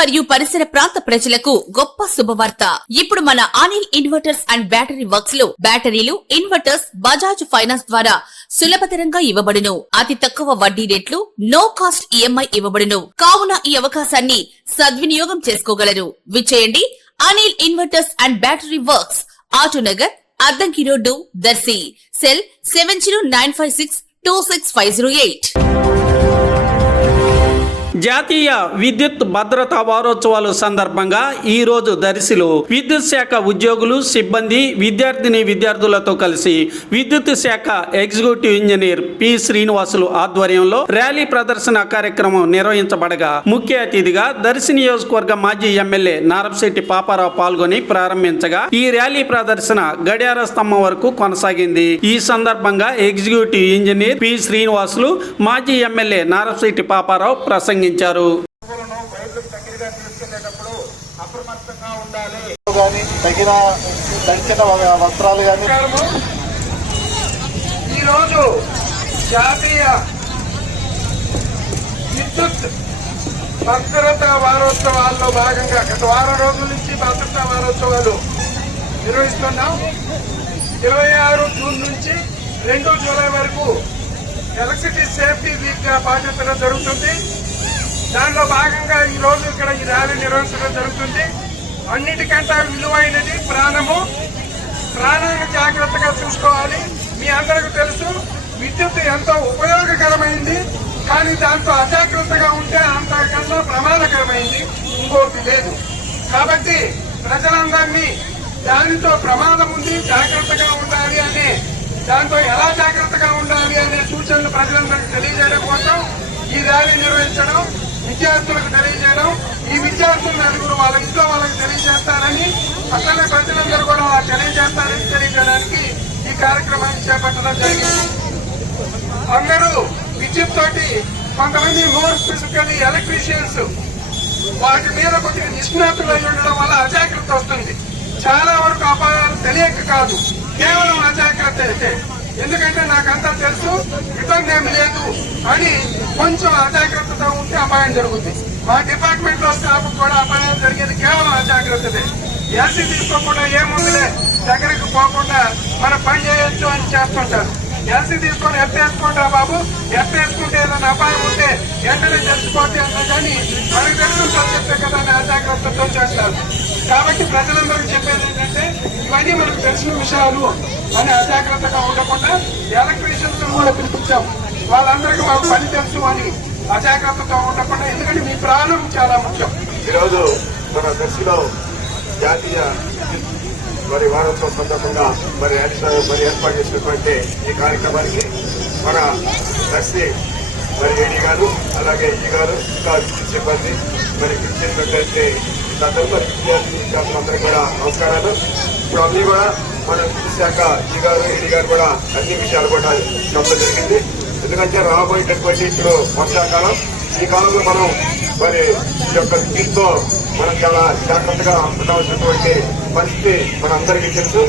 మరియు పరిసర ప్రాంత ప్రజలకు గొప్ప శుభవార్త. ఇప్పుడు మన Anil inverters and battery works లో బ్యాటరీలు, ఇన్వర్టర్స్ బజాజ్ ఫైనాన్స్ ద్వారా సులభతరంగా ఇవ్వబడును. అతి తక్కువ వడ్డీ రేట్లు, నో కాస్ట్ ఈఎంఐ ఇవ్వబడును. కావున ఈ అవకాశాన్ని సద్వినియోగం చేసుకోగలరు. విచ్చేయండి Anil inverters and battery works, Autonagar, Addanki road, Darsi. Cell 7095626508. జాతీయ విద్యుత్ భద్రతా వారోత్సవాలు సందర్భంగా ఈ రోజు దర్శిలో విద్యుత్ శాఖ ఉద్యోగులు, సిబ్బంది, విద్యార్థులతో కలిసి విద్యుత్ శాఖ ఎగ్జిక్యూటివ్ ఇంజనీర్ పి శ్రీనివాసులు ఆధ్వర్యంలో ర్యాలీ ప్రదర్శన కార్యక్రమం నిర్వహించబడగా ముఖ్య అతిథిగా దర్శి నియోజకవర్గ మాజీ ఎమ్మెల్యే నారపశెట్టి పాపారావు పాల్గొని ప్రారంభించగా ఈ ర్యాలీ ప్రదర్శన గడియార స్తంభం వరకు కొనసాగింది. ఈ సందర్భంగా ఎగ్జిక్యూటివ్ ఇంజనీర్ పి శ్రీనివాసులు, మాజీ ఎమ్మెల్యే నారపశెట్టి పాపారావు ప్రసంగించారు. వస్త్రాలు కానీ ఈరోజు జాతీయ విద్యుత్ భద్రతా వారోత్సవాల్లో భాగంగా గత వారం రోజుల నుంచి భద్రతా వారోత్సవాలు నిర్వహిస్తున్నాం. 26 జూన్ నుంచి 2 జూలై వరకు ఎలక్ట్రిసిటీ సేఫ్టీ వీక్ గా పాటించడం జరుగుతుంది. దానిలో భాగంగా ఈ రోజు ఇక్కడ ఈ ర్యాలీ నిర్వహించడం జరుగుతుంది. అన్నిటికంటే విలువైనది ప్రాణము. ప్రాణాన్ని జాగ్రత్తగా చూసుకోవాలి. మీ అందరికీ తెలుసు విద్యుత్ ఎంతో ఉపయోగకరమైంది, కానీ దాంతో అజాగ్రత్తగా ఉంటే అంతకన్నా ప్రమాదకరమైంది ఇంకోటి లేదు. కాబట్టి ప్రజలందరినీ దానితో ప్రమాదం ఉంది, జాగ్రత్తగా ఉండాలి అని, దాంతో ఎలా జాగ్రత్తగా ఉండాలి అనే సూచనలు ప్రజలందరికీ తెలియజేయడం కోసం ఈ ర్యాలీ నిర్వహించడం, విద్యార్థులకు తెలియజేయడం, ఈ విద్యార్థులు నలుగురు వాళ్ళ ఇంట్లో వాళ్ళకి తెలియజేస్తారని, అట్లనే ప్రజలందరూ కూడా తెలియజేస్తారని తెలియజేయడానికి ఈ కార్యక్రమాన్ని చేపట్టడం జరిగింది. అందరూ విద్యుత్ తోటి కొంతమంది మోర్ స్పెసిఫికల్లీ ఎలక్ట్రీషియన్స్ వాటి మీద కొద్దిగా నిష్ణాతులు అయి ఉండడం వల్ల అజాగ్రత్త వస్తుంది. చాలా వరకు అపాయాలు తెలియక కాదు, కేవలం అజాగ్రత్త అయితే. ఎందుకంటే నాకంతా తెలుసు, ఇబ్బంది ఏమి లేదు అని కొంచెం అజాగ్రత్తతో ఉంటే అపాయం జరుగుతుంది. మా డిపార్ట్మెంట్ లో స్టాఫ్ కూడా అపాయం జరిగేది కేవలం అజాగ్రత్తదే. ఎల్సీ తీసుకోకుండా ఏముందిలే దగ్గరికి పోకుండా మన పని చేయొచ్చు అని చేస్తుంటారు. ఎల్సీ తీసుకొని ఎత్తేసుకుంటా బాబు, ఎత్తేసుకుంటే ఏదైనా అపాయం ఉంటే వెంటనే తెలిసిపోతే అన్నా కానీ మనకు తెలుసు చెప్తే కదా అని అజాగ్రత్తతో చేస్తారు. కాబట్టి ప్రజలందరికీ చెప్పేది ఏంటంటే ఇవన్నీ మనకు తెలిసిన విషయాలు అని అజాగ్రత్తగా ఉండకుండా ఎలక్ట్రీషియన్స్ కూడా పిలిపించాం. వాళ్ళందరికీ మాకు పని తెలుసు అని అజాగ్రత్తతో ఉండకుండా, ఎందుకంటే మీ ప్రాణం చాలా ముఖ్యం. ఈరోజు మన దర్శిలో జాతీయ మరి వారోత్సవం సందర్భంగా మరి ఏర్పాటు చేసినటువంటి ఈ కార్యక్రమానికి మన దర్శి మరి ఏడీ గారు, అలాగే ఈ గారు, ఇంకా విద్యుత్ సిబ్బంది మరి చేసినట్లయితే తదుపరి విద్యార్థులందరికీ కూడా నమస్కారాలు. ఇప్పుడు అన్ని కూడా మన విద్యుత్ శాఖ ఈ గారు, ఏడీ గారు కూడా అన్ని విషయాలు కూడా చెప్పడం జరిగింది. ఎందుకంటే రాబోయేటటువంటి ఇప్పుడు వర్షాకాలం, ఈ కాలంలో మనం మరి ఈ యొక్క విద్యుత్తో మనం చాలా జాగ్రత్తగా ఉండవలసినటువంటి పరిస్థితి మన అందరికీ తెలుసు.